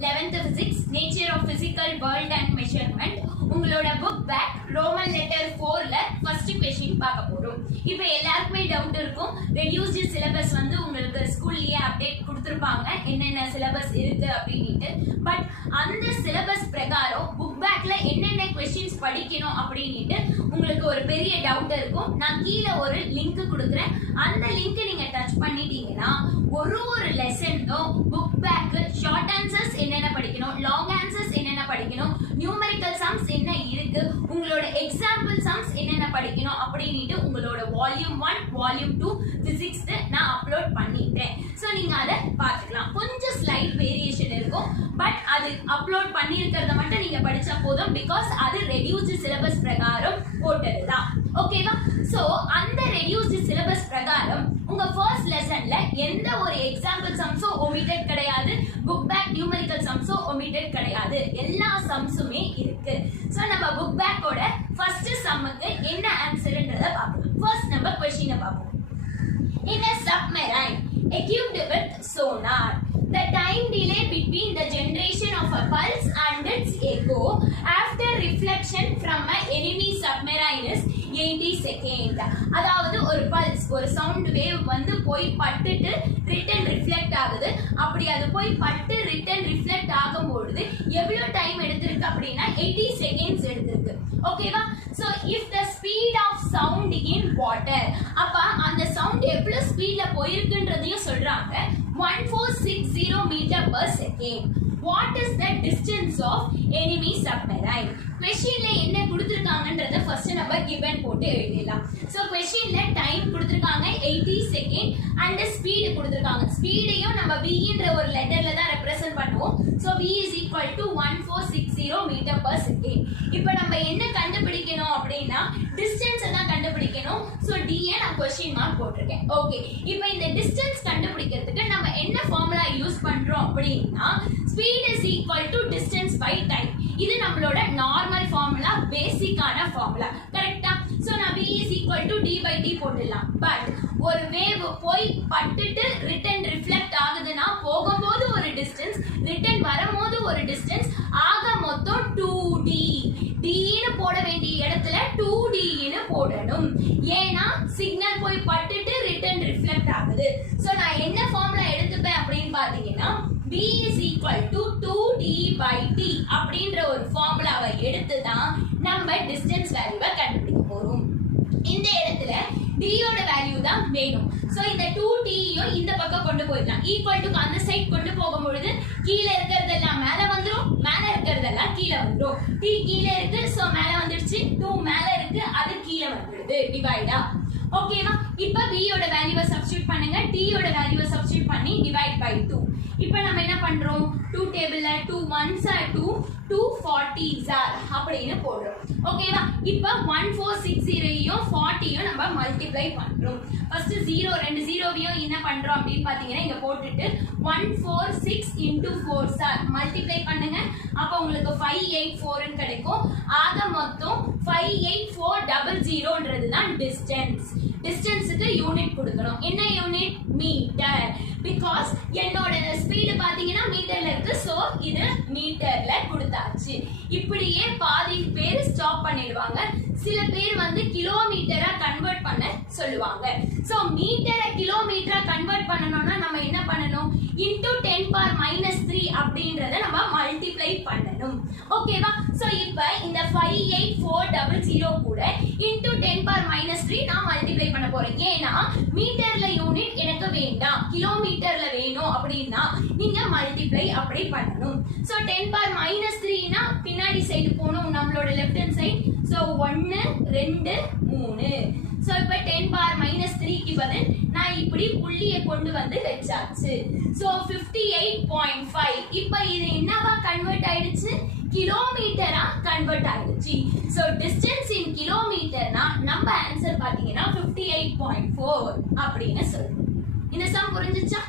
11th physics nature of physical world and measurement உங்களோட book back roman letter 4ல first question பார்க்க போறோம். இப்போ எல்லாருக்குமே டவுட் இருக்கும், reduced syllabus வந்து உங்களுக்கு ஸ்கூல்லயே அப்டேட் கொடுத்திருப்பாங்க என்னென்ன syllabus இருக்கு அப்படினு. பட் அந்த syllabus பிரகாரம் book backல என்னென்ன questions படிக்கணும் அப்படினு உங்களுக்கு ஒரு பெரிய டவுட் இருக்கும். நான் கீழ ஒரு லிங்க் கொடுக்கிறேன், அந்த லிங்க் நீங்க டச் பண்ணிட்டீங்கன்னா ஒரு லெசனும் book back short answers என்னென்ன படிக்கணும், long answers என்னென்ன படிக்கணும், numerical sums என்ன இருக்கு, உங்களோட எக்ஸாம்பிள் சம்ஸ் என்னென்ன படிக்கணும் அப்படினு உங்களோட வால்யூம் 1 வால்யூம் 2 physics நான் அப்லோட் பண்ணிட்டேன். சோ நீங்க அதை பார்த்துக்கலாம். கொஞ்சம் ஸ்லைட் வேரியேஷன் இருக்கும், பட் அது அப்லோட் பண்ணியிருக்கிறத மட்டும் நீங்க படிச்சா போதும், பிகாஸ் அது ரெடியூஸ்டு சிலபஸ் பிரகாரம் போட்டதுதான். ஓகேவா? சோ அந்த ரெடியூஸ்டு சிலபஸ் பிரகாரம் உங்க ஃபர்ஸ்ட் லெசன்ல எந்த ஒரு எக்ஸாம்பிள் சம்ஸும் ஒமிட்டட் கிடையாது, புக் பேக் நியூமெரிக்கல் சம்ஸும் ஒமிட்டட் கிடையாது, எல்லா சம்ஸுமே இருக்கு. சோ நம்ம புக் பேக்கோட ஃபர்ஸ்ட் சம்முக்கு என்ன ஆன்சர்ன்றத பார்ப்போம். ஃபர்ஸ்ட் நம்ம क्वेश्चन பார்ப்போம். In a submarine equipped with sonar, the time delay between the generation of a pulse and its echo after reflection from an enemy submarine is 80 seconds. அதாவது ஒரு pulse, ஒரு sound wave வந்து போய் பட்டுட்டு return reflect ஆகுது. அப்படி அது போய் பட்டு ரிட்டர்ன் ரிஃப்ளெக்ட் ஆகும்போது எவ்வளவு டைம் எடுத்திருக்கு அப்படின்னா 80 செகண்ட்ஸ் எடுத்திருக்கு. ஓகேவா? So if the speed of sound in water, அப்ப அந்த சவுண்ட் எவ்வளவு ஸ்பீட்ல போயிருக்குன்றதையும் சொல்றாங்க. 1460 metre per second. What is the distance of enemy submarine? क्वेश्चनல என்ன கொடுத்திருக்காங்கன்றத ஃபர்ஸ்ட் நம்ம given போட்டு எழுதிடலாம். சோ क्वेश्चनல டைம் கொடுத்திருக்காங்க 80 செகண்ட் and ஸ்பீட் கொடுத்திருக்காங்க. ஸ்பீடையும் நம்ம v ன்ற ஒரு லெட்டர்ல தான் ரெப்ரசன்ட் பண்ணுவோம். So v is equal to 1460 metre per second. இப்போ நம்ம என்ன கண்டுபிடிக்கணும் அப்படினா டிஸ்டன்ஸ் தான் கண்டுபிடிக்கணும். சோ d ய நான் क्वेश्चन மார்க் போட்டுருக்கேன். ஓகே, இப்போ இந்த டிஸ்டன்ஸ் கண்டுபிடிக்கிறதுக்கு நம்ம என்ன ஃபார்முலா யூஸ் பண்றோம் அப்படினா speed is equal to distance by time. இது நம்மளோட நார்மல் ஃபார்முலா, பேசிக்கான ஃபார்முலா. கரெக்ட்டா? சோ நான் v is equal to d by d போட்டுடலாம். பட் ஒரு வேவ் போய் பட்டுட்டு ரிட்டர்ன் ரிஃப்ளெக்ட் ஆகுதுன்னா போகும்போது ஒரு டிஸ்டன்ஸ், ரிட்டர்ன் வரும்போது ஒரு டிஸ்டன்ஸ், ஆக மொத்தம் 2d. d ன்னு போட வேண்டிய இடத்துல 2d ன்னு போடணும். ஏனா சிக்னல் போய் பட்டுட்டு ரிட்டர்ன் ரிஃப்ளெக்ட் ஆகுது. சோ நான் என்ன ஃபார்முலா எடுத்துப்பேன் அப்படினு பாத்தீங்கன்னா v is equal to 2d by d அப்படின்ற ஒரு ஃபார்முலாவை எடுத்து தான் நம்ம டிஸ்டன்ஸ் வேல்யூவை கண்டுபிடிக்க போறோம். இந்த இடத்துல d யோட வேல்யூ தான் வேணும். சோ இந்த 2d யும் இந்த பக்கம் கொண்டு போயிடலாம். ஈக்குவல் டு அந்த சைடு கொண்டு போகும்போது கீழ இருக்கிறதெல்லாம் மேல வந்துரும், மேல இருக்கிறதெல்லாம் கீழ வந்துரும். d கீழ இருக்கு, சோ மேல வந்துருச்சு. 2 மேல இருக்கு, அது கீழ வந்துருது. டிவைடா? ஓகேவா? இப்போ v யோட வேல்யூவை சப்ஸ்டிட்யூட் பண்ணுங்க, d யோட வேல்யூவை சப்ஸ்டிட்யூட் பண்ணி டிவைட் பை 2. இப்போ நம்ம என்ன பண்றோம்? 2 டேபிள்ல 2 1s are 2, 2 40s are அப்படினு போடுறோம். ஓகேவா? இப்போ 1460 யும் 40 யும் நம்ம மல்டிப்ளை பண்றோம். ஃபர்ஸ்ட் 0 ரெண்டு 0 வையும் என்ன பண்றோம் அப்படி பாத்தீங்கன்னா இங்க போட்டுட்டு 146 into 4s are மல்டிப்ளை பண்ணுங்க. அப்ப உங்களுக்கு 584 ன்னு கிடைக்கும். ஆக மொத்தம் 58400ன்றது தான் டிஸ்டன்ஸ். டிஸ்டன்ஸ்க்கு யூனிட் கொடுக்கணும். என்ன யூனிட்? மீட்டர். பிகாஸ் என்னோட ஸ்பீடு பாத்தீங்கன்னா மீட்டர்ல இருக்கு, சோ இது மீட்டர்ல கொடுத்தாச்சு. இப்படியே பாதி பேர் ஸ்டாப் பண்ணிடுவாங்க. சில பேர் வந்து கிலோமீட்டரா கன்வெர்ட் பண்ண சொல்லுவாங்க. சோ மீட்டரை கிலோமீட்டரா கன்வெர்ட் பண்ணனும்னா நம்ம என்ன பண்ணணும்? into 10 power minus 3 அப்படின்றத நம்ம மல்டிப்ளை பண்ணணும். ஓகேவா? சோ இப்போ இந்த 58400 கூட into 10 power minus 3 நான் மல்டிப்ளை பண்ண போறேன். ஏனா மீட்டர்ல யூனிட் எனக்கு வேண்டாம், கிலோமீட்டர்ல வேணும் அப்படினா நீங்க மல்டிப்ளை அப்படி பண்ணணும். சோ 10 power minus 3 னா பின்னாடி சைடு போணும் நம்மளோட left hand side. So 1 2 3. So இப்போ 10 power minus 3 க்கு பதில் நான் இப்படி புள்ளியை கொண்டு வந்து வெச்சாச்சு. சோ 58.5. இப்போ இது என்னவா கன்வெர்ட் ஆயிடுச்சு? கிலோமீட்டரா கன்வெர்ட் ஆயிடுச்சு. சோ டிஸ்டன்ஸ் இன் கிலோமீட்டர்னா நம்ம ஆன்சர் பாத்தீங்கன்னா 58.4 அப்படினு சொல்றோம். இந்த சம் புரிஞ்சுச்சா?